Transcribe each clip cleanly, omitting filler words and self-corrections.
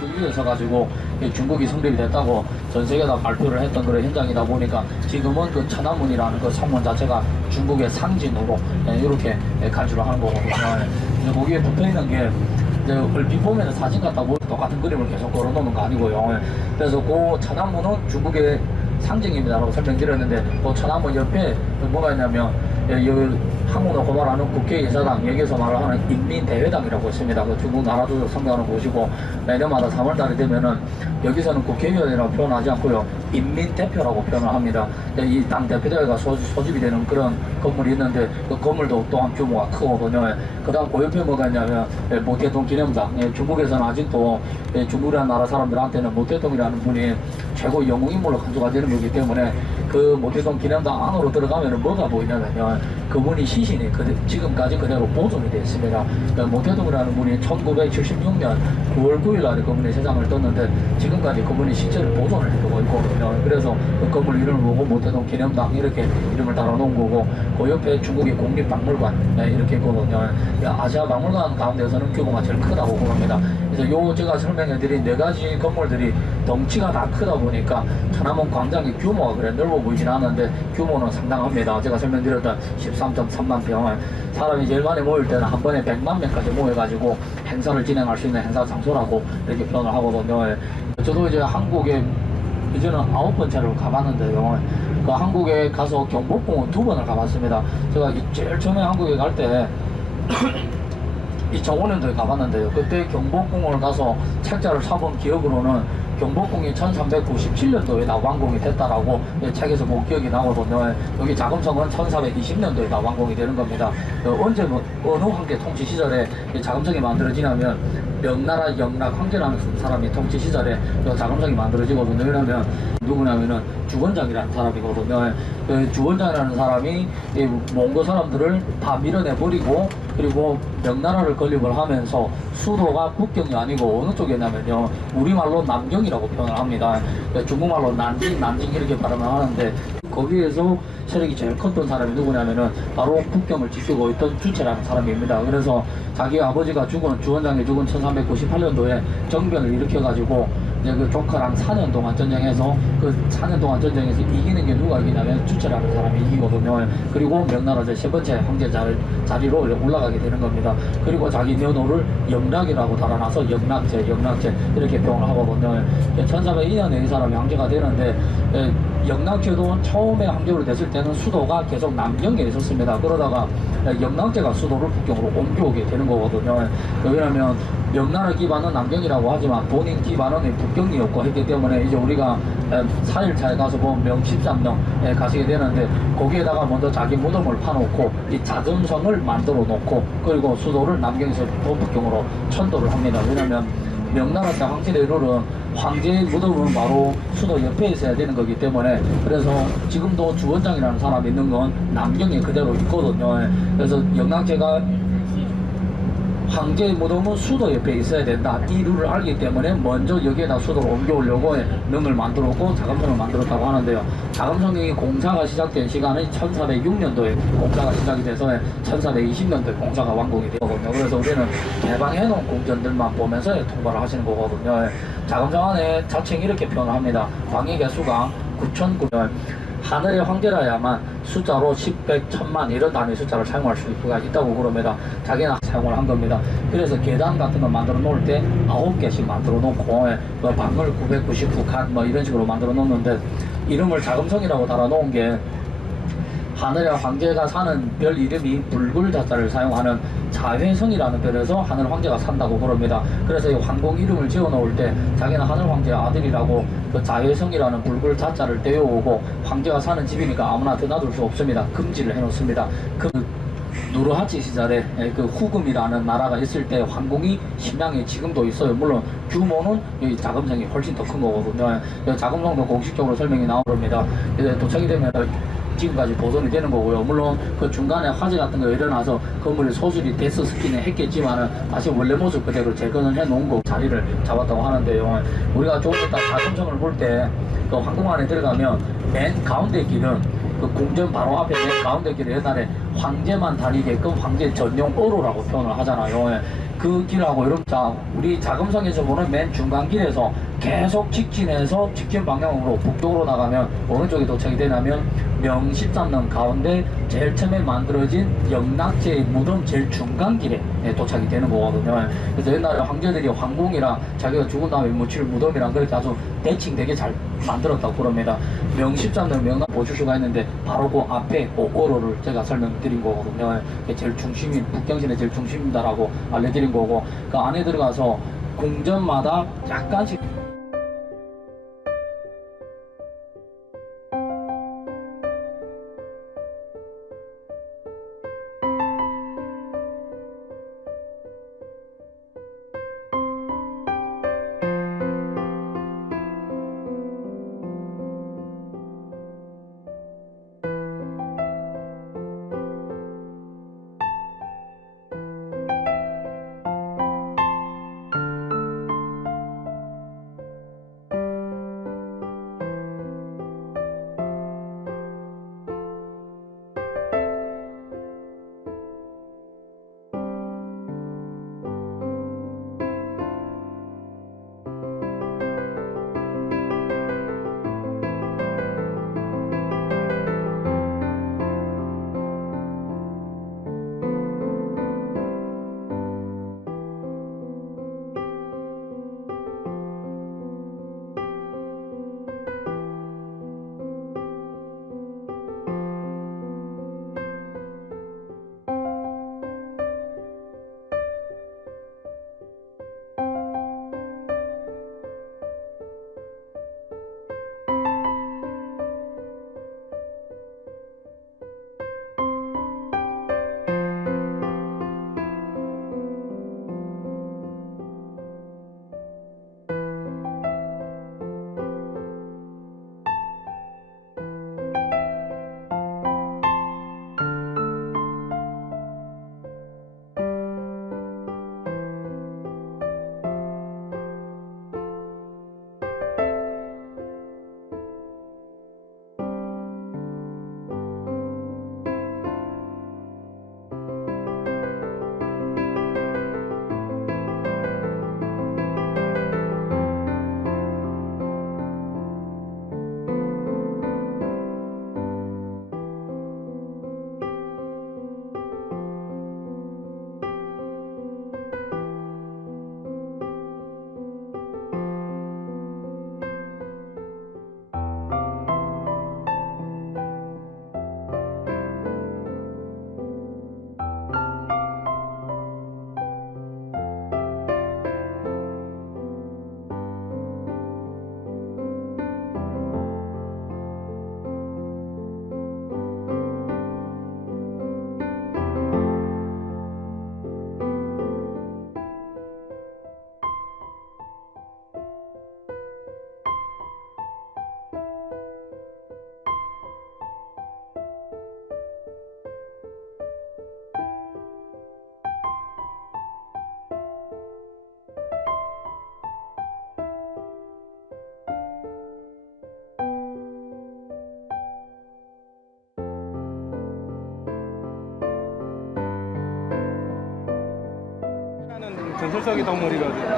그 위에 서가지고 중국이 성립이 됐다고 전 세계에다 발표를 했던 그런 현장이다 보니까 지금은 그 천안문이라는 그 성문 자체가 중국의 상징으로 이렇게 간주를 하는 거거든요. 이제 거기에 붙어 있는 게 이제 얼핏 보면 사진 같다 보면 똑같은 그림을 계속 걸어놓는 거 아니고요. 그래서 그 천안문은 중국의 상징입니다라고 설명드렸는데 그 천안문 옆에 뭐가 있냐면 여기 한국으로 고발하는 국회의사당 여기서 말하는 인민대회당이라고 있습니다. 그 중국 나라도 선거하는 곳이고 매년마다 3월달이 되면은 여기서는 국회의원이라고 표현하지 않고요 인민대표라고 표현을 합니다. 이 당 대표대회가 소집이 되는 그런 건물이 있는데 그 건물도 또한 규모가 크거든요. 그 다음 그 옆에 뭐가 있냐면 모태동 기념당. 중국에서는 아직도 중국이라는 나라 사람들한테는 모태동이라는 분이 최고 영웅인물로 간주가 되는 거기 때문에 그 모태동 기념당 안으로 들어가면 뭐가 보이냐면요 그분이 시신이 지금까지 그대로 보존이 되어 있습니다. 모태동이라는 분이 1976년 9월 9일 날에 그분이 세상을 떴는데 지금까지 그분이 시체를 보존을 해두고 있거든요. 그래서 그 건물 이름을 보고 모태동 기념당 이렇게 이름을 달아놓은 거고 그 옆에 중국의 국립박물관 이렇게 있거든요. 아시아 박물관 가운데서는 규모가 제일 크다고 봅니다. 그래서 요 제가 설명해드린 네 가지 건물들이 덩치가 다 크다 보니까 천안문 광장의 규모가 그래 넓어 보이진 않는데 규모는 상당합니다. 제가 설명드렸던 13.3만 평 사람이 제일 많이 모일 때는 한 번에 100만 명까지 모여가지고 행사를 진행할 수 있는 행사 장소라고 이렇게 표현을 하거든요. 저도 이제 한국에 이제는 9번째로 가봤는데요. 그 한국에 가서 경복궁은 2번을 가봤습니다. 제가 제일 처음에 한국에 갈 때 2005년도에 가봤는데요. 그때 경복궁을 가서 책자를 사본 기억으로는 경복궁이 1397년도에 다 완공이 됐다라고 책에서 본 기억이 나거든요. 여기 자금성은 1420년도에 다 완공이 되는 겁니다. 언제 어느 황제 통치 시절에 자금성이 만들어지냐면 명나라 영락 황제라는 사람이 통치 시절에 자금성이 만들어지거든요. 왜냐면 누구냐면은 주원장이라는 사람이거든요. 그 주원장이라는 사람이 몽고 사람들을 다 밀어내버리고 그리고 명나라를 건립을 하면서 수도가 북경이 아니고 어느 쪽이냐면요 우리말로 남경이라고 표현을 합니다. 중국말로 난징 이렇게 발음을 하는데 거기에서 세력이 제일 컸던 사람이 누구냐면은 바로 북경을 지키고 있던 주체라는 사람입니다. 그래서 자기 아버지가 주원장이 죽은 1398년도에 정변을 일으켜가지고 이제 그 조카랑 4년 동안 전쟁해서 그 4년 동안 전쟁에서 이기는 게 누가 이기냐면 주체라는 사람이 이기거든요. 그리고 명나라 세 번째 황제 자리로 올라가게 되는 겁니다. 그리고 자기 면호를 영락이라고 달아놔서 영락제 이렇게 표현을 하거든요. 1402년에 이 사람이 황제가 되는데 영락제도 처음에 황제로 됐을 때는 수도가 계속 남경에 있었습니다. 그러다가 영락제가 수도를 북경으로 옮겨오게 되는 거거든요. 왜냐하면 명나라 기반은 남경이라고 하지만 본인 기반은 북경이었고 했기 때문에 이제 우리가 4일차에 가서 보면 명13령에 가시게 되는데 거기에다가 먼저 자기 무덤을 파놓고 이 자금성을 만들어 놓고 그리고 수도를 남경에서 북경으로 천도를 합니다. 왜냐하면 명나라 때 황제의 룰은 황제의 무덤은 바로 수도 옆에 있어야 되는 거기 때문에 그래서 지금도 주원장이라는 사람이 있는 건 남경에 그대로 있거든요. 그래서 영락제가 황제의 무덤은 수도 옆에 있어야 된다 이 룰을 알기 때문에 먼저 여기에다 수도를 옮겨오려고 명을 만들었고 자금성을 만들었다고 하는데요. 자금성이 공사가 시작된 시간은 1406년도에 공사가 시작이 돼서 1420년도에 공사가 완공이 되거든요. 그래서 우리는 개방해놓은 궁전들만 보면서 통과를 하시는 거거든요. 자금성 안에 자칭 이렇게 표현을 합니다. 광해 개수가 9,900 하늘의 황제라야만 숫자로 10, 100, 1000만 이런 단위 숫자를 사용할 수 있다고 그럽니다. 자기는 사용을 한 겁니다. 그래서 계단 같은 거 만들어 놓을 때 9개씩 만들어 놓고 방을 999칸 뭐 이런 식으로 만들어 놓는데 이름을 자금성이라고 달아 놓은 게 하늘의 황제가 사는 별 이름이 붉을 자자를 사용하는 자회성이라는 별에서 하늘 황제가 산다고 그럽니다. 그래서 이 황궁 이름을 지어 놓을 때 자기는 하늘 황제의 아들이라고 그 자회성이라는 붉을 자자를 떼어오고 황제가 사는 집이니까 아무나 드나들 수 없습니다. 금지를 해 놓습니다. 그 누르하치 시절에 그 후금이라는 나라가 있을 때 황궁이 심양에 지금도 있어요. 물론 규모는 여기 자금성이 훨씬 더 큰 거거든요. 자금성도 공식적으로 설명이 나옵니다. 이제 도착이 되면 지금까지 보존이 되는 거고요. 물론 그 중간에 화재 같은 거 일어나서 건물이 소실이 데스스키는 했겠지만은 다시 원래 모습 그대로 재건을 해 놓은 거 자리를 잡았다고 하는데요. 우리가 조금 이따 자금성을 볼 때 그 황궁 안에 들어가면 맨 가운데 길은 그 궁전 바로 앞에 맨 가운데 길에 옛날에 황제만 다니게끔 황제 전용 어로라고 표현을 하잖아요. 그 길하고 이렇게 자 우리 자금성에서 보는 맨 중간 길에서 계속 직진해서 직진 방향으로 북쪽으로 나가면 어느 쪽에 도착이 되냐면 명십산릉 가운데 제일 처음에 만들어진 영락제의 무덤 제일 중간 길에 도착이 되는 거거든요. 그래서 옛날에 황제들이 황궁이랑 자기가 죽은 다음에 묻힐 무덤이랑 그렇게 아주 대칭 되게 잘 만들었다고 그럽니다. 명십산릉 명랑 보수수가 있는데 바로 그 앞에 오로를 제가 설명드린 거거든요. 그게 제일 중심인 북경신의 제일 중심이다라고 알려드린 거고 그 안에 들어가서 궁전마다 약간씩 전설적인 동물이거든요.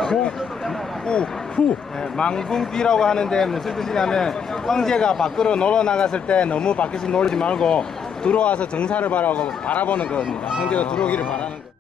후. 네, 망둥귀라고 하는데 무슨 뜻이냐면 황제가 밖으로 놀러 나갔을 때 너무 밖에서 놀지 말고 들어와서 정사를 바라보는 겁니다. 황제가 들어오기를 바라는 거예요.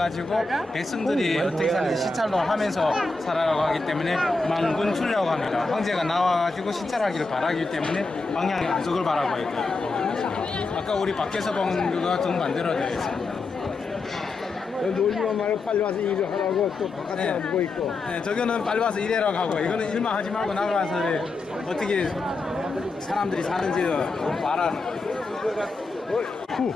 가지고 백성들이 어떻게 사는지 시찰도 하면서 살아가고 하기 때문에 망군출이라고 합니다. 황제가 나와가지고 시찰하기를 바라기 때문에 방향의 안석을 바라고 있고 아까 우리 밖에서 본 그거 등 만들어져 있습니다. 놀기만 말고 빨리 와서 일을 하라고 또 바깥에 네. 누워 있고. 네, 저기는 빨리 와서 일하라고 하고 이거는 일만 하지 말고 나가서 어떻게 사람들이 사는지 말하는 후.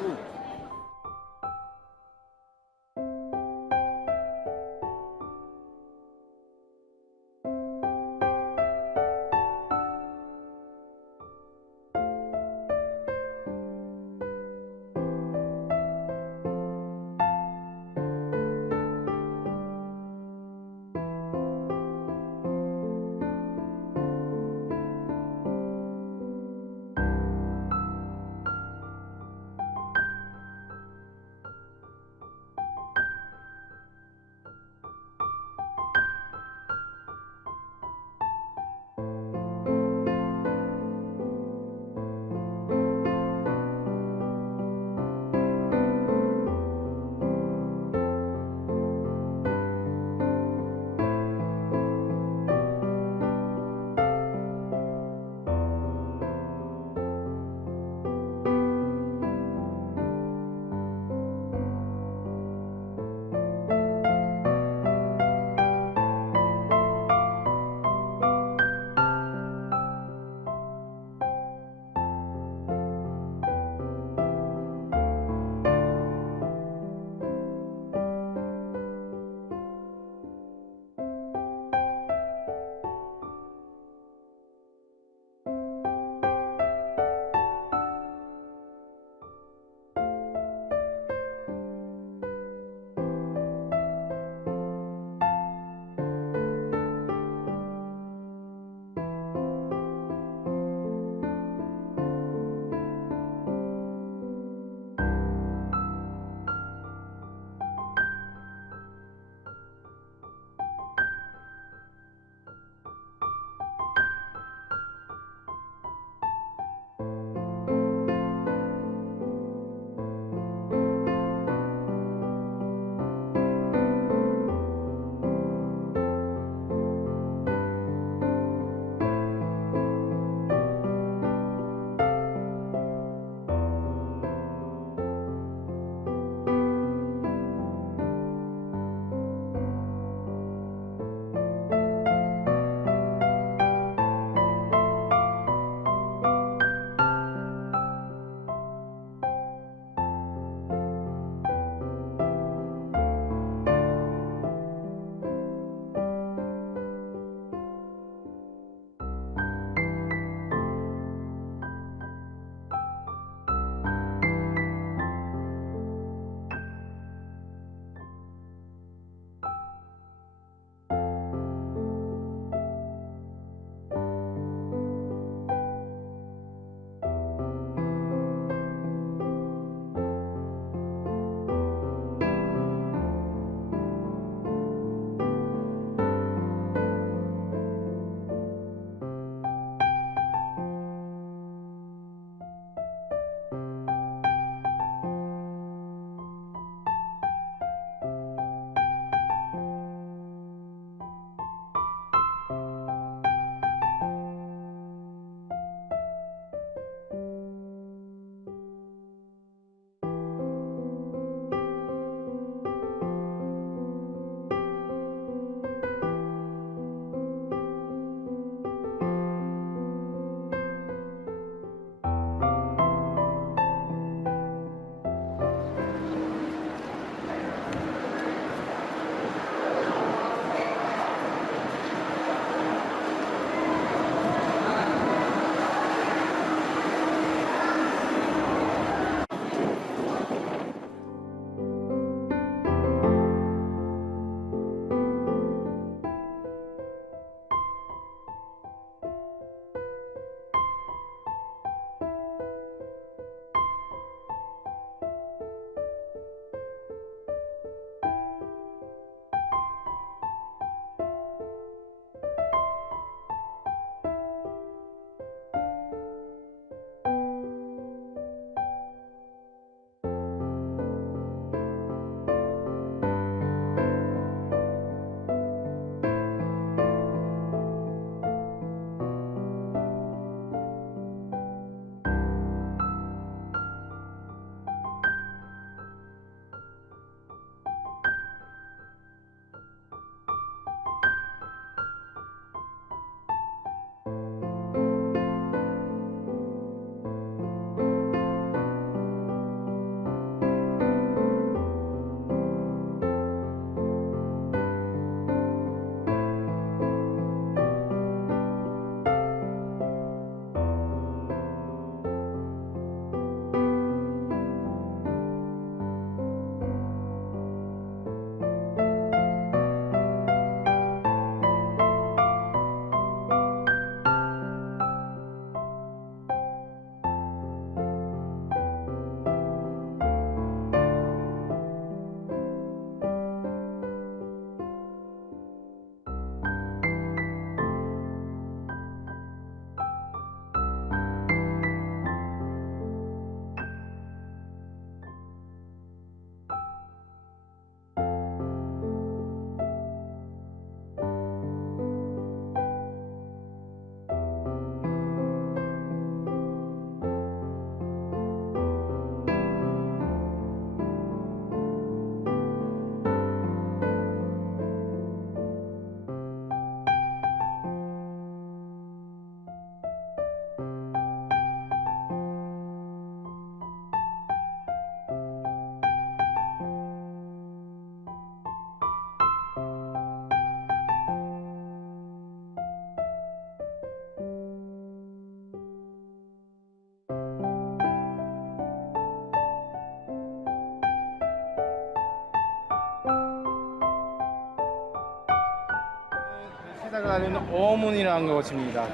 황제다가 달리는 오문이라는 곳입니다.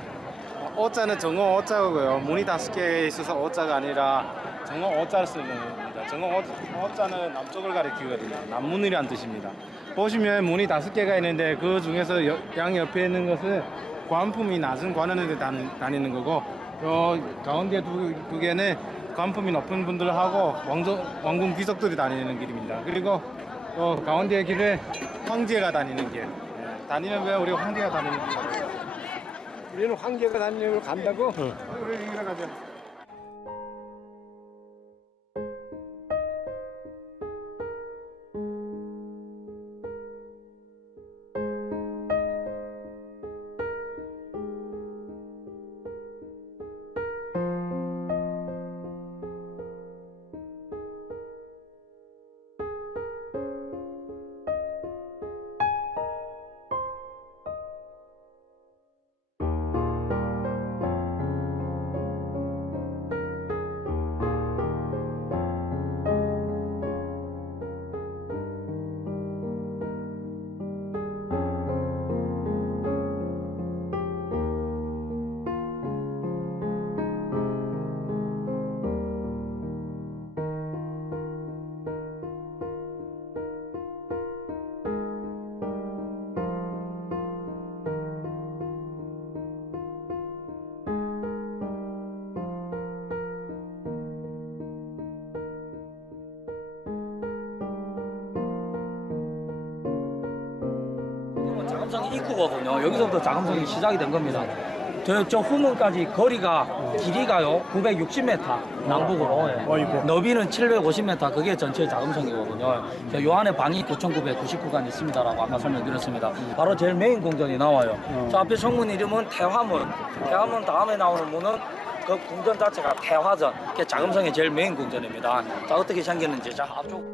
어자는 정어 어자고요. 문이 5개에 있어서 어자가 아니라 정어 어자를 쓰는 겁니다. 정어 어자는 남쪽을 가리키거든요. 남문이라는 뜻입니다. 보시면 문이 5개가 있는데 그 중에서 양 옆에 있는 것은 관품이 낮은 관원들 다니는 거고, 가운데 두 개는 관품이 높은 분들하고 왕궁 귀족들이 다니는 길입니다. 그리고 가운데 길은 황제가 다니는 길. 다니는 왜 우리 황제가 다니는 길? 우리는 황제가 다니는 걸 간다고? 우리 이기러 가자. 자금성 입구거든요. 여기서부터 자금성이 시작이 된 겁니다. 저 후문까지 길이가요 960m 남북으로, 너비는 750m, 그게 전체 자금성이거든요. 요 안에 방이 9,999간 있습니다라고 아까 설명드렸습니다. 바로 제일 메인 궁전이 나와요. 저 앞에 성문 이름은 태화문. 태화문 다음에 나오는 문은 그 궁전 자체가 태화전. 그게 자금성의 제일 메인 궁전입니다. 자, 어떻게 생겼는지 자 앞쪽.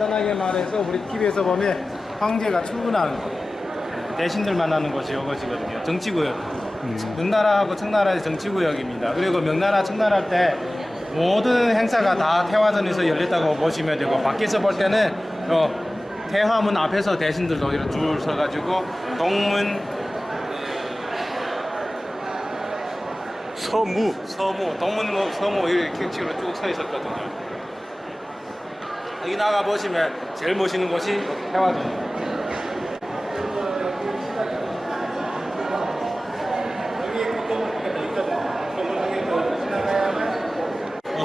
간단하게 말해서 우리 TV에서 보면 황제가 출근하는 곳, 대신들 만나는 곳이 이것이거든요. 정치구역. 명나라하고 청나라의 정치구역입니다. 그리고 명나라, 청나라 할 때 모든 행사가 다 태화전에서 열렸다고 보시면 되고, 밖에서 볼 때는 태화문 앞에서 대신들도 이렇게 줄 서가지고 동문, 동문 서무 이렇게 격식으로 쭉 서 있었거든요. 여기 나가 보시면 제일 멋있는 곳이 태화전입니다. 여기 건물 한개 더 있거든요. 건물 한개 더 지나가야만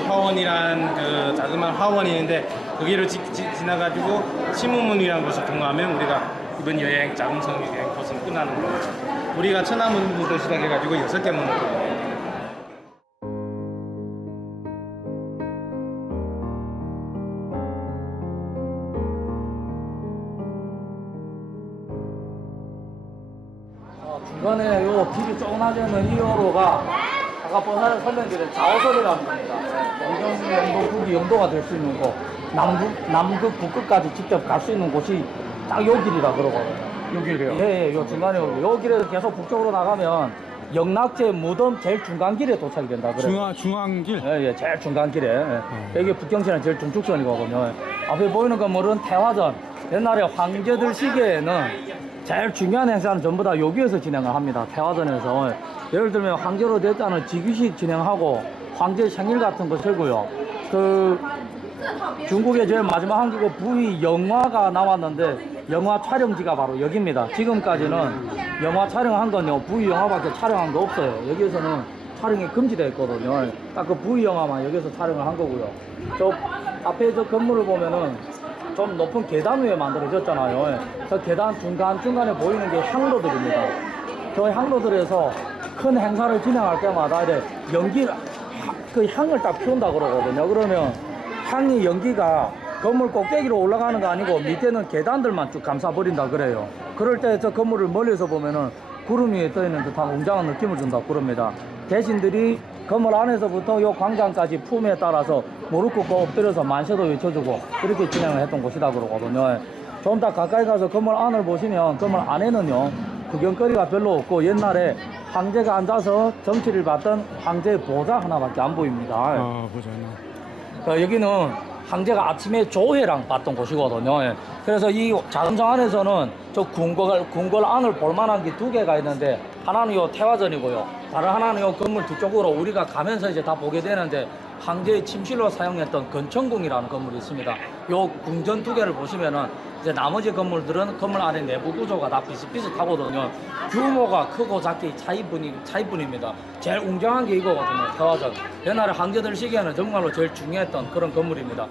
화원이란 그 자그마한 화원이 있는데, 거기를 지나가지고 심우문이라는 곳을 통과하면 우리가 이번 여행 자금성 여행 코스는 끝나는 겁니다. 우리가 천안문부터 시작해가지고 6개 문을 통과해요. 중간에 요 길이 조그마하면 이 도로가 아까 번호를 설명드린 좌우선이라는 겁니다. 영동, 영도, 북이 영도가 될 수 있는 곳, 남극, 북극까지 직접 갈 수 있는 곳이 딱 요 길이라 그러거든요. 요 길이요? 예, 요 중간에 요 길에서 계속 북쪽으로 나가면 영락제 무덤 제일 중간길에 도착이 된다 그래요. 중앙길? 예, 제일 중간길에. 예. 여기 북경선은 제일 중축선이거든요. 앞에 보이는 건물은 태화전. 옛날에 황제들 시기에는 제일 중요한 행사는 전부 다 여기에서 진행을 합니다. 태화전에서. 예를 들면 황제로 됐다는 즉위식 진행하고 황제 생일 같은 거 세고요. 중국의 제일 마지막 한국어 부위 영화가 나왔는데 영화 촬영지가 바로 여기입니다. 지금까지는 영화 촬영한 건요 부위 영화밖에 촬영한 거 없어요. 여기에서는 촬영이 금지되어 있거든요. 딱 그 부위 영화만 여기서 촬영을 한 거고요. 저 앞에 저 건물을 보면은 좀 높은 계단 위에 만들어졌잖아요. 저 계단 중간에 보이는 게 향로들입니다. 저 향로들에서 큰 행사를 진행할 때마다 이제 그 향을 딱 피운다 그러거든요. 그러면 향이 연기가 건물 꼭대기로 올라가는 거 아니고 밑에는 계단들만 쭉 감싸버린다 그래요. 그럴 때 저 건물을 멀리서 보면은 구름 위에 떠있는 듯한 웅장한 느낌을 준다 그럽니다. 대신들이 건물 안에서부터 요 광장까지 품에 따라서 무릎 꿇고 엎드려서 만세도 외쳐주고 그렇게 진행을 했던 곳이다 그러거든요. 좀 더 가까이 가서 건물 안을 보시면 건물 안에는요 구경거리가 별로 없고 옛날에 황제가 앉아서 정치를 받던 황제 보좌 하나밖에 안 보입니다. 아, 보잖아. 여기는 황제가 아침에 조회랑 봤던 곳이거든요. 예. 그래서 이 자금성 안에서는 저 궁궐 안을 볼만한 게 2개가 있는데 하나는 요 태화전이고요. 다른 하나는 요 건물 뒤쪽으로 우리가 가면서 이제 다 보게 되는데 황제의 침실로 사용했던 건천궁이라는 건물이 있습니다. 요 궁전 2개를 보시면은 이제 나머지 건물들은 건물 안에 내부 구조가 다 비슷비슷하거든요. 규모가 크고 작기 차이뿐입니다. 제일 웅장한 게 이거거든요. 태화전. 옛날에 황제들 시기에는 정말로 제일 중요했던 그런 건물입니다.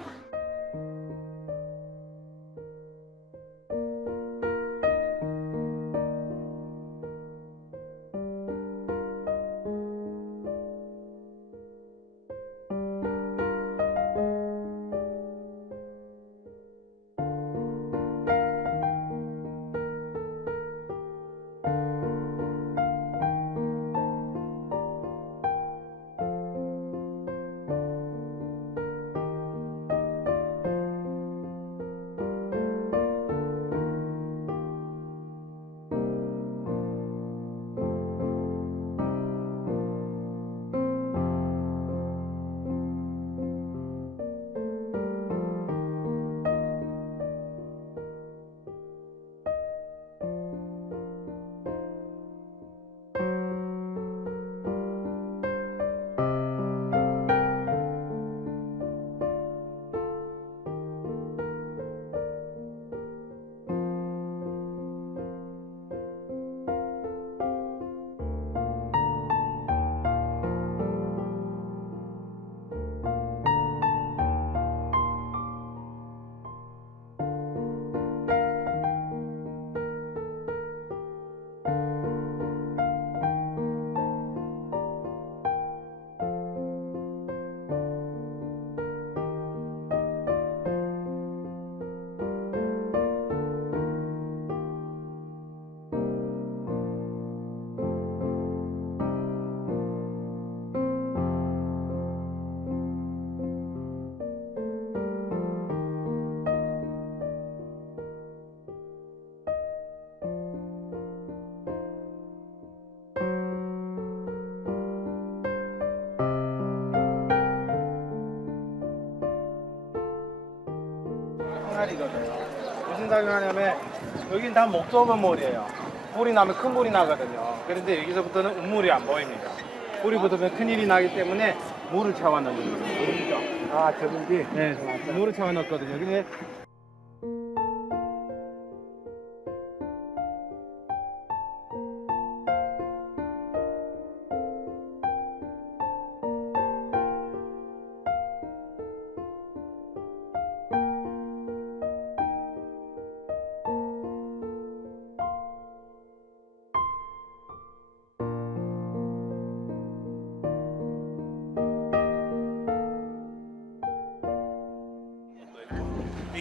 항아리거든요. 무슨 작용하냐면 여긴 다 목조 건물이에요. 불이 나면 큰 불이 나거든요. 그런데 여기서부터는 음물이 안 보입니다. 불이 붙으면 큰일이 나기 때문에 물을 채워 넣는 거죠. 아, 저분기? 네, 물을 채워 넣었거든요. 근데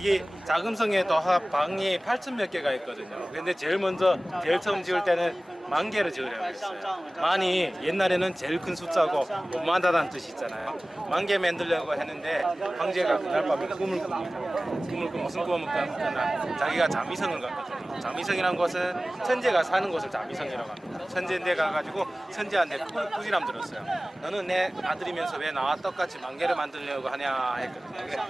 이게 자금성에도 방이 8천 몇 개가 있거든요. 근데 제일 처음 지을 때는 10,000개를 지으려고 했어요. 만이 옛날에는 제일 큰 숫자고 오만다라는 뜻이 있잖아요. 10,000개 만들려고 했는데 황제가 그날 밤에 꿈을 꿉니다. 무슨 꿈을 꿨나? 자기가 자미성을 갔거든요. 자미성이라는 것은 천재가 사는 곳을 자미성이라고 합니다. 천재인데 가가지고 천재한테 꾸지람 들었어요. 너는 내 아들이면서 왜 나와 똑같이 10,000개를 만들려고 하냐 했거든요.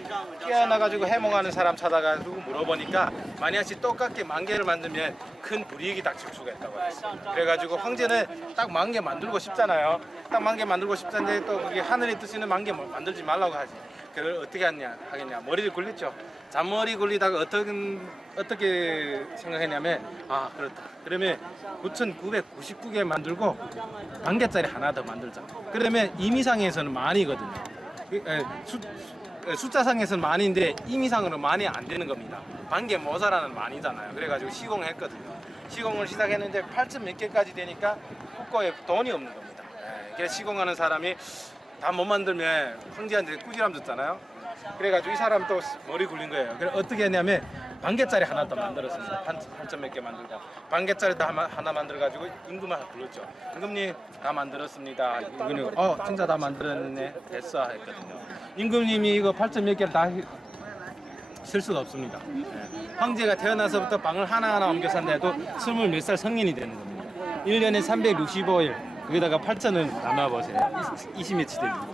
깨어나가지고 해몽하는 사람 찾아가지고 물어보니까 만약에 똑같게 10,000개를 만들면 큰 불이익이 닥칠 수가 있다고 했어요. 그래가지고 황제는 딱 10,000개 만들고 싶잖아요. 딱 10,000개 만들고 싶던데 또 그게 하늘의 뜻이는 10,000개 만들지 말라고 하지. 그걸 어떻게 하겠냐? 머리를 굴렸죠. 잔머리 굴리다가 어떻게 생각했냐면 그렇다. 그러면 9,999개 만들고 10,000개짜리 하나 더 만들자. 그러면 임의상에서는 만이거든요. 숫자상에서는 만인데 임의상으로 만이 안 되는 겁니다. 10,000개 모자라는 만이잖아요. 그래가지고 시공을 했거든요. 시공을 시작했는데 8천 몇 개까지 되니까 국고에 돈이 없는 겁니다. 그래서 시공하는 사람이 다 못 만들면 황제한테 꾸지람 줬잖아요. 그래가지고 이 사람 또 머리 굴린 거예요. 그래서 어떻게 했냐면 10,000개짜리 하나 더 만들었습니다. 8천 몇 개 만들고 10,000개짜리 하나 만들어가지고 임금한테 불렀죠. 임금님 다 만들었습니다. 임금님 진짜 다 만들었네 됐어 했거든요. 임금님이 이거 8천 몇 개를 다 쓸 수가 없습니다. 황제가 태어나서부터 방을 하나하나 옮겨 산데도 20몇 살 성인이 되는 겁니다. 1년에 365일 거기다가 8천을 나눠보세요. 20몇치 됩니다.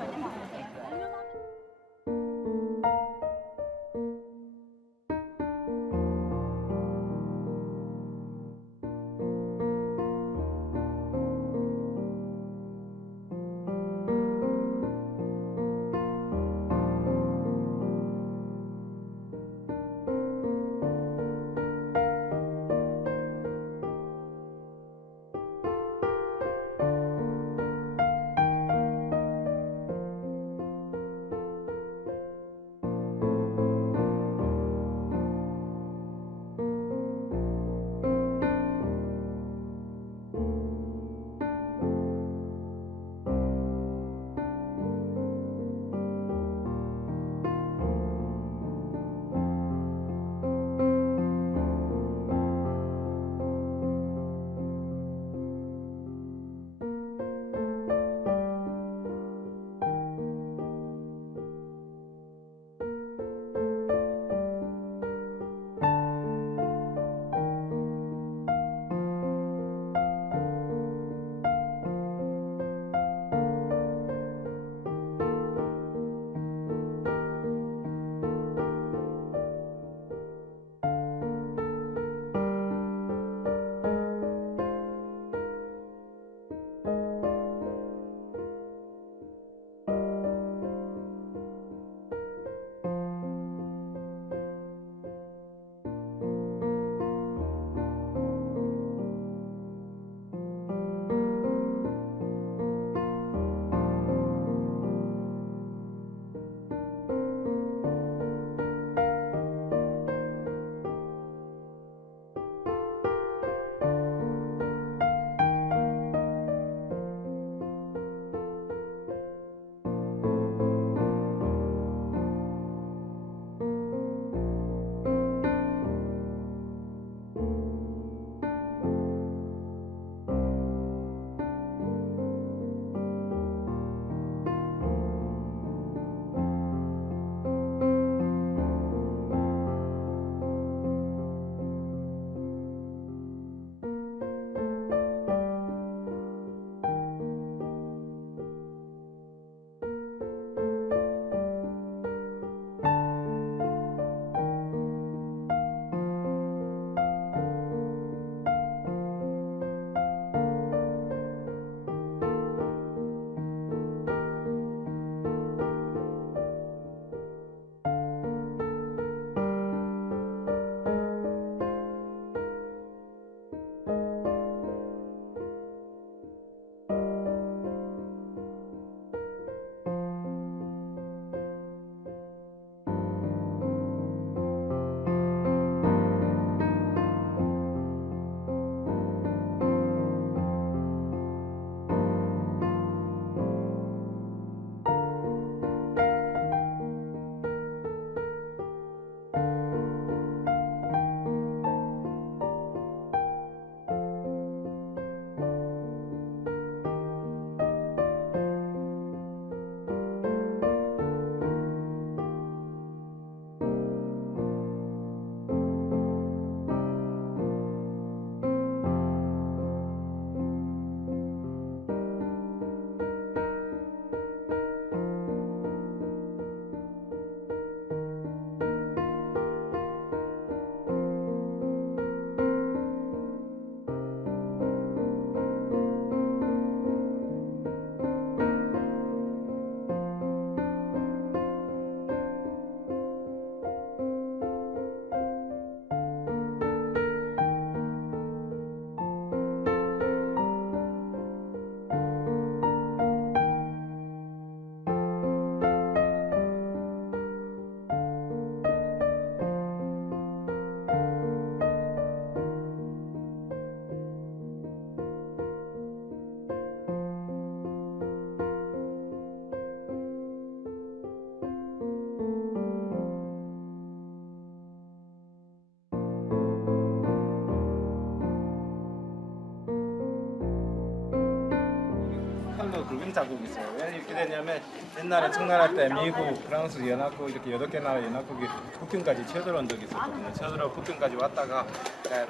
많이 자국이 있어요. 왜 이렇게 되냐면 옛날에 청나라 때 미국, 프랑스, 연합국 이렇게 8개 나라 연합국이 북경까지 쳐들어온 적이 있었거든요. 쳐들어 북경까지 왔다가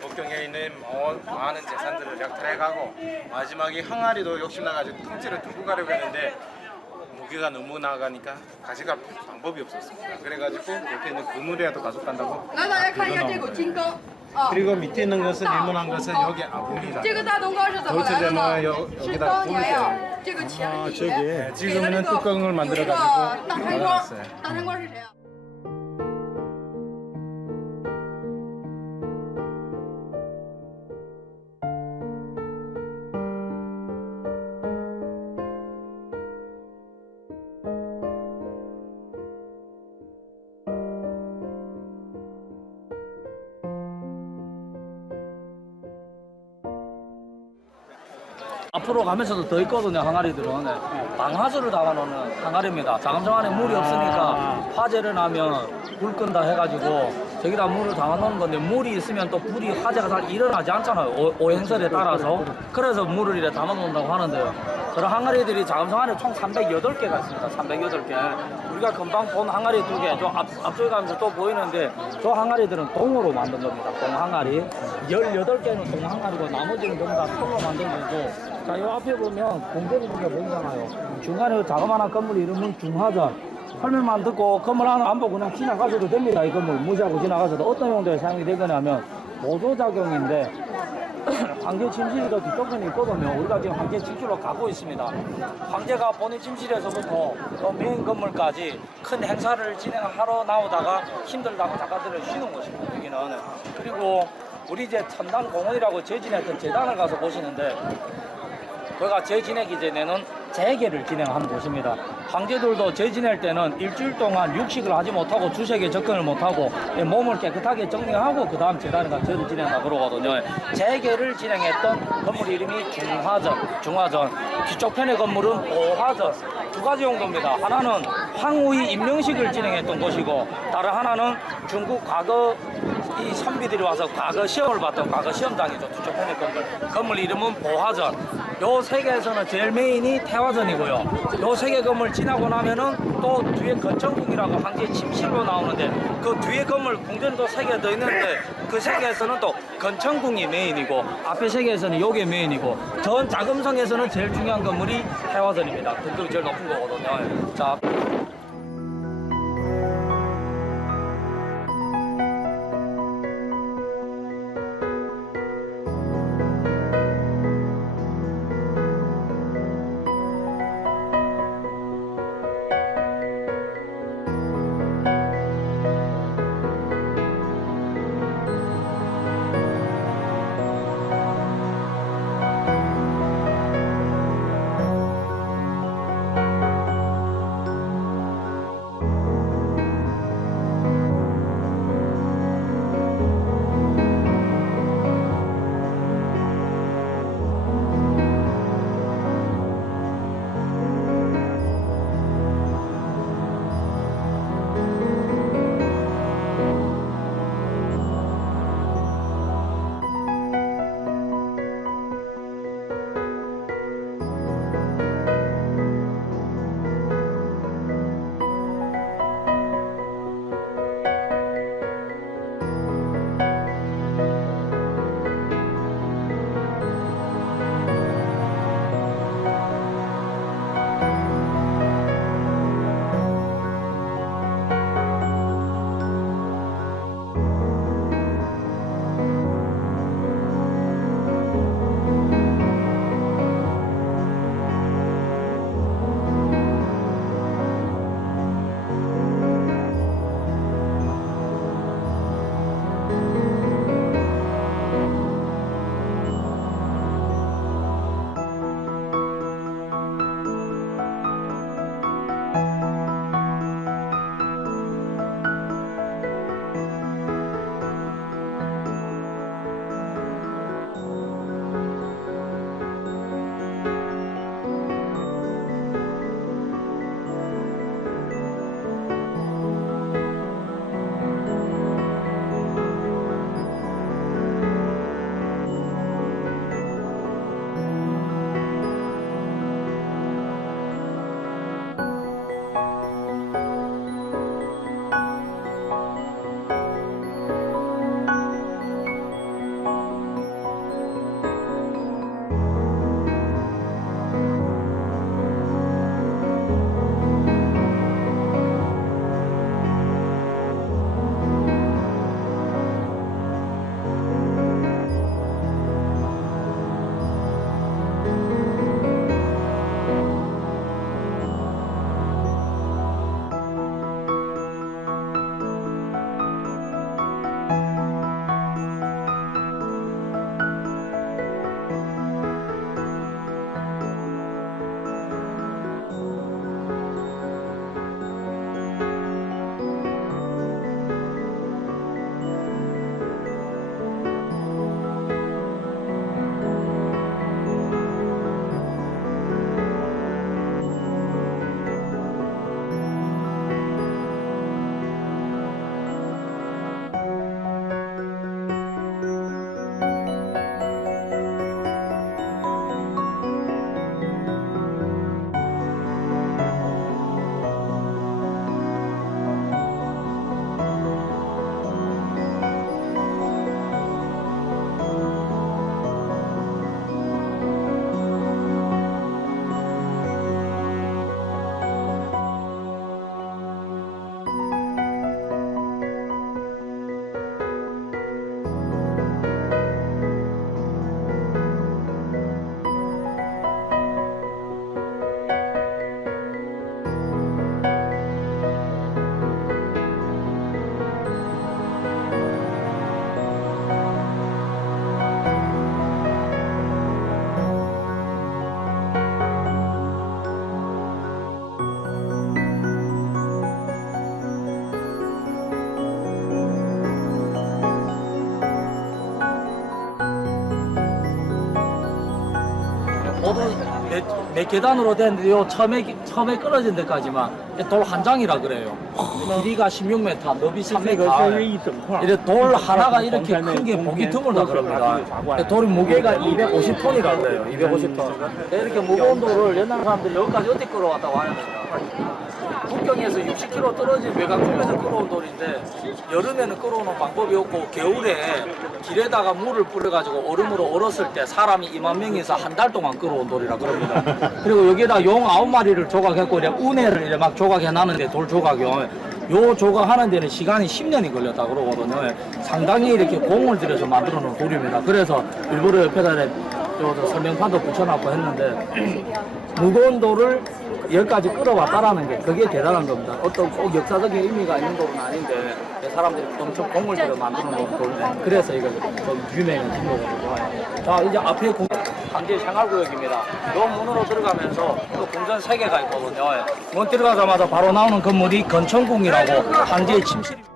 북경에 있는 많은 재산들을 약탈해가고 마지막에 항아리도 욕심나가지고 통째로 들고 가려고 했는데 무게가 너무 나가니까 가져갈 방법이 없었습니다. 그래가지고 옆에 있는 그물이라도 가져간다고 来，大家看一下这个金刚啊， 그리고 밑에 있는 것은 일본한 것은 여기 아궁이다. 这个大东缸是怎么来的呢？ 여기다 是当年 굽을 呀 때 ，这个钱里 저기 给了 지금은 这个 뚜껑을 有一 만들어 个 가지고 大贪官 나왔어요. ，大贪官是谁啊？ 앞으로 가면서도 더 있거든요. 항아리들은. 네. 방화수를 담아놓는 항아리입니다. 자금성 안에 물이 없으니까 화재를 나면 불 끈다 해가지고 저기다 물을 담아놓는 건데, 물이 있으면 또 불이 화재가 잘 일어나지 않잖아요. 오행설에 따라서. 그래서 물을 이렇게 담아놓는다고 하는데요. 그런 항아리들이 자금성 안에 총 308개가 있습니다. 308개. 우리가 금방 본 항아리 2개, 저 앞쪽에 가면서 또 보이는데, 저 항아리들은 동으로 만든 겁니다. 동항아리. 18개는 동항아리고 나머지는 전부 다 철로 만든 거고, 자, 이 앞에 보면 공대리 게 보이잖아요. 중간에 자그마한 건물 이름은 중화전. 설명만 듣고 건물 하나 안 보고 그냥 지나가셔도 됩니다. 이 건물 무시하고 지나가셔도. 어떤 용도에 사용이 되거냐면 보조작용인데, 황제 침실도 뒤쪽에 있거든요. 우리가 지금 황제 침실로 가고 있습니다. 황제가 본인 침실에서부터 또 메인 건물까지 큰 행사를 진행하러 나오다가 힘들다고 작가들을 쉬는 곳입니다. 여기는. 그리고 우리 이제 천당공원이라고 재진했던 재단을 가서 보시는데, 거기가 재지내기 전에는 재개를 진행하는 곳입니다. 황제들도 재지낼 때는 일주일 동안 육식을 하지 못하고 주색에 접근을 못하고 몸을 깨끗하게 정리하고 그 다음 재단에 가서 재를 진행하고 그러거든요. 재개를 진행했던 건물 이름이 중화전. 뒤쪽 편의 건물은 보화전. 두 가지 용도입니다. 하나는 황후의 임명식을 진행했던 곳이고, 다른 하나는 중국 과거 이 선비들이 와서 과거 시험을 봤던 과거 시험장이죠. 뒤쪽 편의 건물 이름은 보화전. 요 세 개에서는 제일 메인이 태화전이고요. 요 세 개 건물 지나고 나면은 또 뒤에 건천궁이라고 황제 침실로 나오는데, 그 뒤에 건물 궁전이 또 세 개 더 있는데, 그 세 개에서는 또 건천궁이 메인이고, 앞에 세 개에서는 요게 메인이고, 전 자금성에서는 제일 중요한 건물이 태화전입니다. 등급이 제일 높은 거거든요. 자. 몇 계단으로 됐는데 요 처음에 끊어진 데까지만 돌 한 장이라 그래요. 길이가 16m, 넓이 3m. 이래 돌 하나가 이렇게 큰 게 보기 드물다 그럽니다. 돌이 무게가 250톤이라 그래요. 250톤. 이렇게 무거운 돌을 옛날 사람들이 여기까지 어떻게 끌어왔다고 하냐면요. 북경에서 60km 떨어진 외곽쪽에서 끌어온 돌인데 여름에는 끌어오는 방법이 없고 겨울에 길에다가 물을 뿌려가지고 얼음으로 얼었을 때 사람이 2만 명이서 한 달 동안 끌어온 돌이라 그럽니다. 그리고 여기에다 용 9마리를 조각했고 이래 운해를 이래 막 조각해 놨는데 돌 조각이요. 요 조각하는 데는 시간이 10년이 걸렸다 그러거든요. 상당히 이렇게 공을 들여서 만들어 놓은 돌입니다. 그래서 일부러 옆에다 저 설명판도 붙여놨고 했는데 무거운 돌을 여기까지 끌어왔다라는 게 그게 대단한 겁니다. 어떤 꼭 역사적인 의미가 있는 돌은 아닌데 사람들이 엄청 공을 들여 만들어 놓은 돌. 그래서 이거 좀 유명해진 거거든요. 자, 이제 앞에 황제 생활구역입니다. 요 문으로 들어가면서 또 궁전 3개가 있거든요. 문 들어가자마자 바로 나오는 건물이 건천궁이라고 황제의 침실입니다.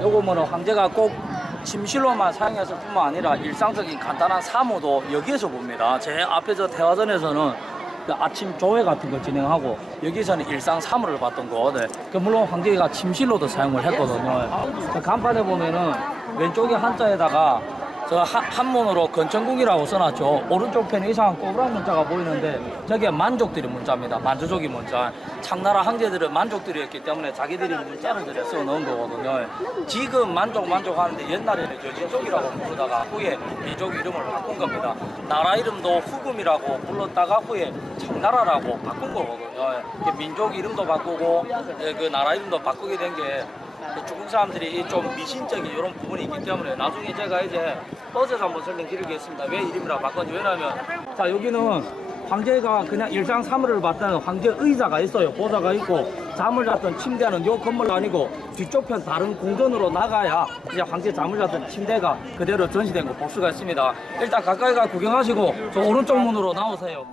요거는 황제가 꼭 침실로만 사용했을 뿐만 아니라 일상적인 간단한 사무도 여기에서 봅니다. 제 앞에 저 대화전에서는 그 아침 조회 같은 걸 진행하고 여기서는 일상 사무를 봤던 거. 네. 그 물론 황제가 침실로도 사용을 했거든요. 그 간판에 보면은 왼쪽에 한자에다가 저 한문으로 건천궁이라고 써놨죠. 오른쪽 편에 이상한 꼬부랑 문자가 보이는데 저게 만족들의 문자입니다. 만주족이 문자. 청나라 황제들은 만족들이었기 때문에 자기들이 문자를 들여 써놓은 거거든요. 지금 만족 하는데 옛날에는 여진족이라고 부르다가 후에 민족 이름을 바꾼 겁니다. 나라 이름도 후금이라고 불렀다가 후에 청나라라고 바꾼 거거든요. 민족 이름도 바꾸고 그 나라 이름도 바꾸게 된 게 중국 사람들이 좀 미신적인 이런 부분이 있기 때문에 나중에 제가 이제 어제도 한번 설명드리겠습니다. 왜 이름이라고 바꿨는지. 왜냐면 자 여기는 황제가 그냥 일상 사무를 받던 황제 의자가 있어요. 보좌가 있고 잠을 잤던 침대는 요 건물 아니고 뒤쪽 편 다른 궁전으로 나가야 이제 황제 잠을 잤던 침대가 그대로 전시된 거 볼 수가 있습니다. 일단 가까이 가 구경하시고 저 오른쪽 문으로 나오세요.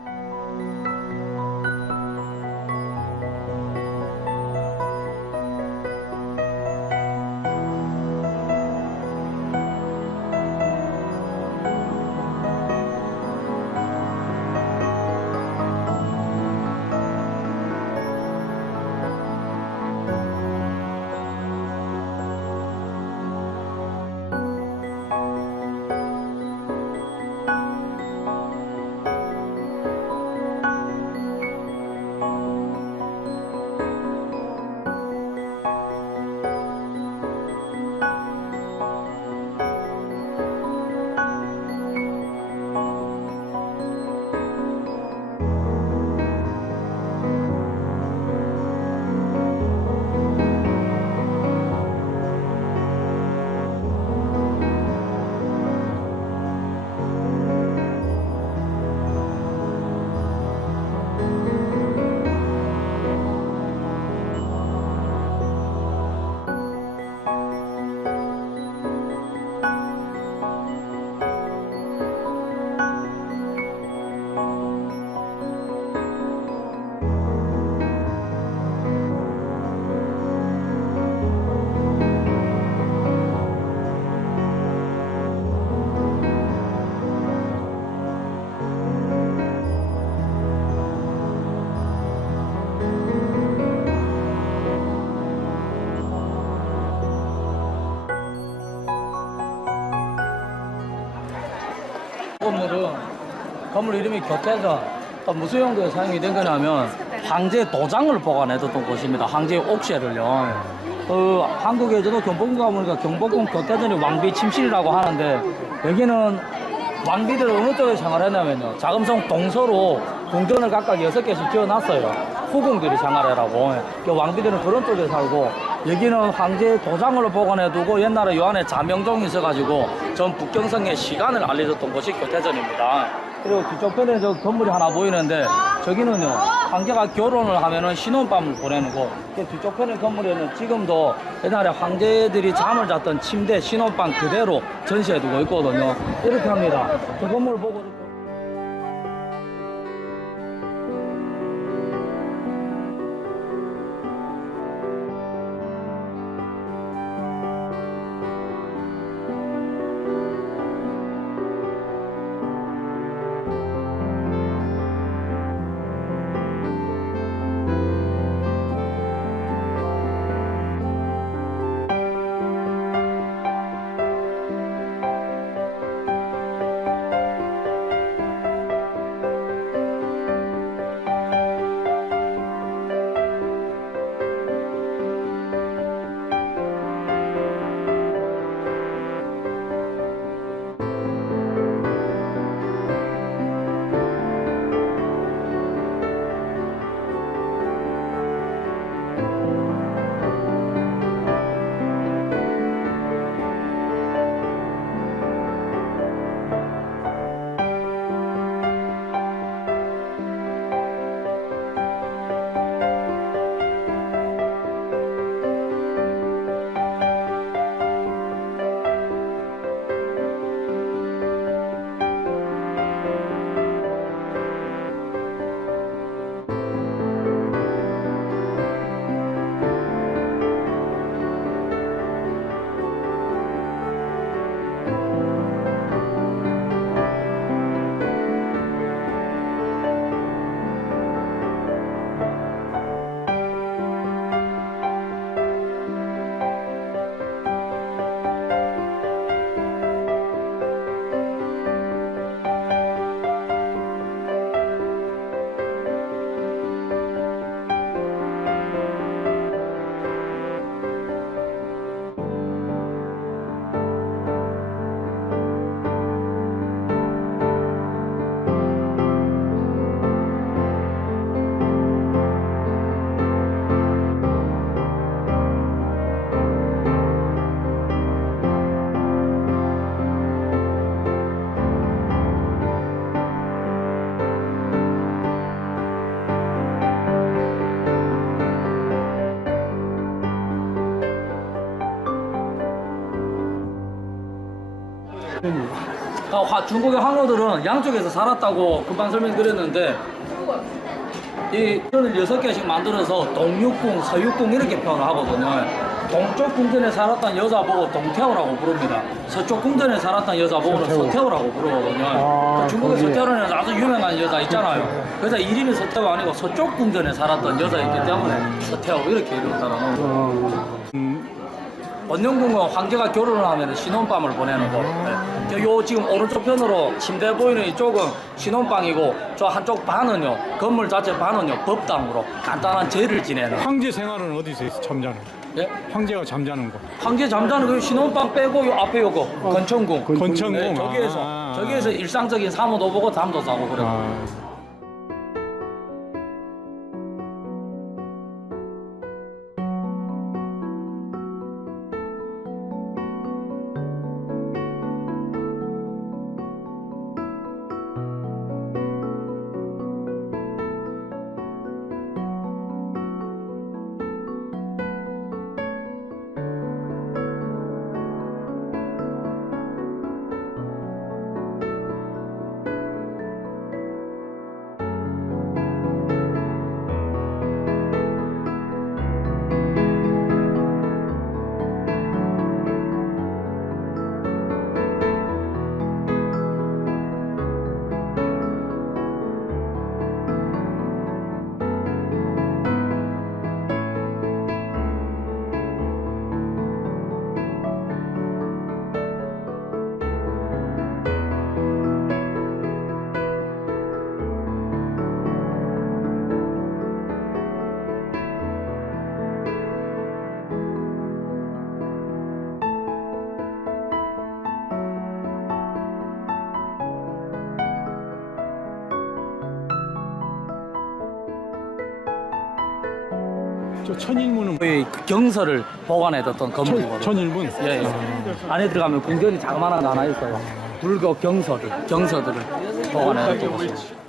건물 이름이 교태전. 무슨 용도에 사용이 된 거냐면 황제 도장을 보관해뒀던 곳입니다. 황제 옥새를요. 한국에서도 경복궁 가보니까 경복궁 교태전이 왕비 침실이라고 하는데 여기는 왕비들은 어느 쪽에 생활했냐면요. 자금성 동서로 궁전을 각각 6개씩 지어놨어요. 후궁들이 생활해라고. 왕비들은 그런 쪽에 살고 여기는 황제 도장을 보관해두고 옛날에 요 안에 자명종이 있어가지고 전 북경성의 시간을 알려줬던 곳이 교태전입니다. 그리고 뒤쪽 편에 저 건물이 하나 보이는데 저기는요 황제가 결혼을 하면은 신혼밤을 보내는 곳. 뒤쪽 편의 건물에는 지금도 옛날에 황제들이 잠을 잤던 침대 신혼방 그대로 전시해두고 있거든요. 이렇게 합니다. 저 건물 보고 중국의 황후들은 양쪽에서 살았다고 금방 설명드렸는데 이 편을 6개씩 만들어서 동육궁, 서육궁 이렇게 표현을 하거든요. 동쪽 궁전에 살았던 여자 보고 동태호라고 부릅니다. 서쪽 궁전에 살았던 여자 보고는 서태호라고 부르거든요. 중국의 서태호는 아주 유명한 여자 있잖아요. 그래서 이름이 서태호 아니고 서쪽 궁전에 살았던 여자이기 때문에 서태호 이렇게 이름을 달아놓은 원영궁은 황제가 결혼을 하면 신혼밤을 보내는 곳. 요 지금 오른쪽 편으로 침대 보이는 이쪽은 신혼방이고 저 한쪽 반은요 건물 자체 반은요 법당으로 간단한 제를 지내는. 황제 생활은 어디서 있어? 잠자는 거? 예? 황제가 잠자는 거. 황제 잠자는 그 신혼방 빼고 요 앞에 요거 건천궁. 건천궁. 네, 저기에서 일상적인 사무도 보고 잠도 자고 그래요. 아. 저 천일문은 거의 그 경서를 보관해뒀던 건물이거든요. 천일문? 예, 예. 안에 들어가면 궁전이 자그마한 거 하나 있어요. 불교 경서들을 보관해뒀던 곳입니다.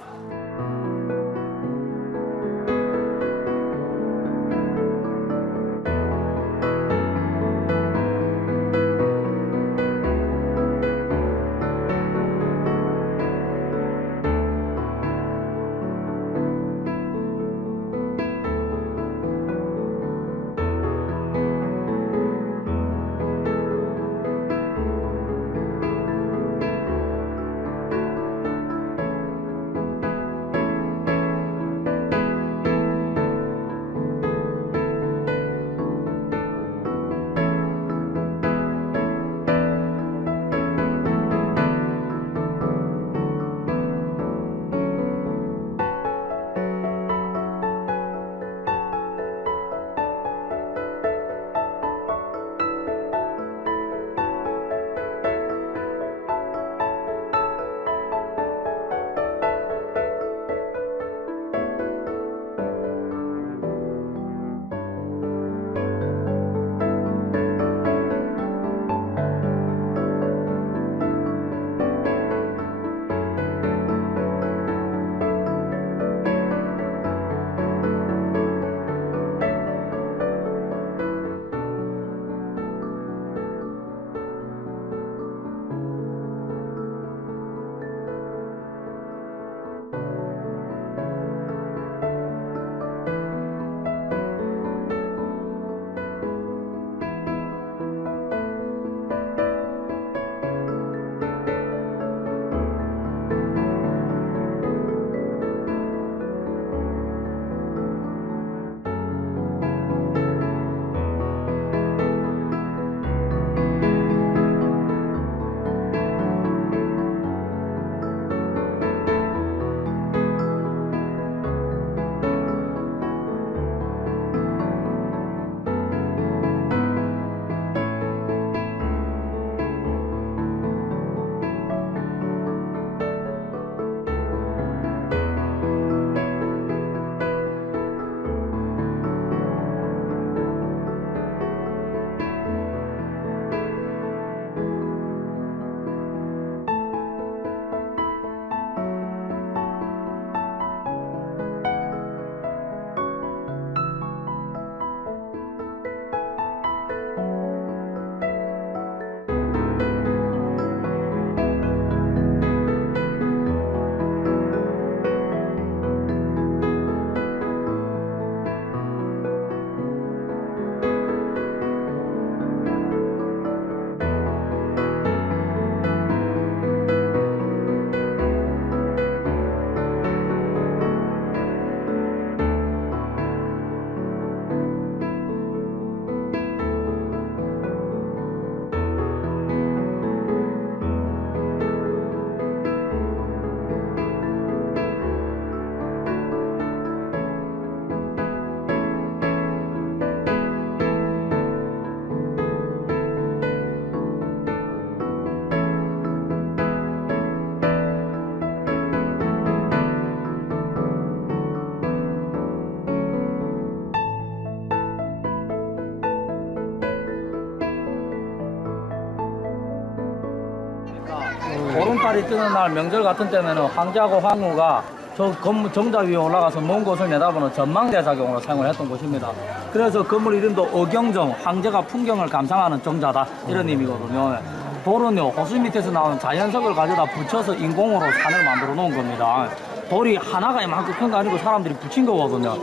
보름달이 뜨는 날 명절 같은 때면은 황제하고 황후가 저 건물 정자 위에 올라가서 먼 곳을 내다보는 전망대 작용으로 사용을 했던 곳입니다. 그래서 건물 이름도 어경정, 황제가 풍경을 감상하는 정자다 이런 의미거든요. 돌은요 호수 밑에서 나오는 자연석을 가져다 붙여서 인공으로 산을 만들어 놓은 겁니다. 돌이 하나가 이만큼 큰 거 아니고 사람들이 붙인 거거든요.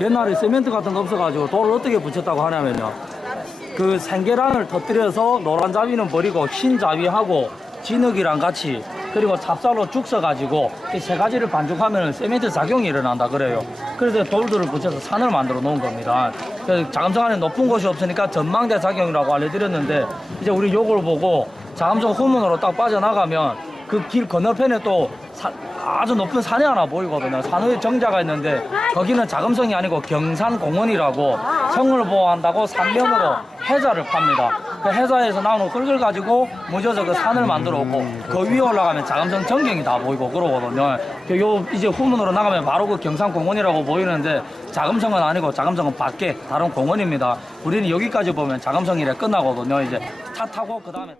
옛날에 세멘트 같은 거 없어가지고 돌을 어떻게 붙였다고 하냐면요, 그 생계란을 터뜨려서 노란 자위는 버리고 흰 자위하고 진흙이랑 같이 그리고 찹쌀로 죽 써가지고 이 세 가지를 반죽하면 세멘트 작용이 일어난다 그래요. 그래서 돌들을 붙여서 산을 만들어 놓은 겁니다. 그래서 자금성 안에 높은 곳이 없으니까 전망대 작용이라고 알려드렸는데, 이제 우리 요걸 보고 자금성 후문으로 딱 빠져나가면 그 길 건너편에 또 아주 높은 산이 하나 보이거든요. 산 위에 정자가 있는데 거기는 자금성이 아니고 경산공원이라고 성을 보호한다고 산면으로 해자를 팝니다. 그 해사에서 나오는 흙을 가지고 무져서 그 산을 만들었고 그 위에 올라가면 자금성 전경이 다 보이고 그러거든요. 요 이제 후문으로 나가면 바로 그 경상공원이라고 보이는데 자금성은 아니고 자금성은 밖에 다른 공원입니다. 우리는 여기까지 보면 자금성이래 끝나거든요. 이제 차 타고 그 다음에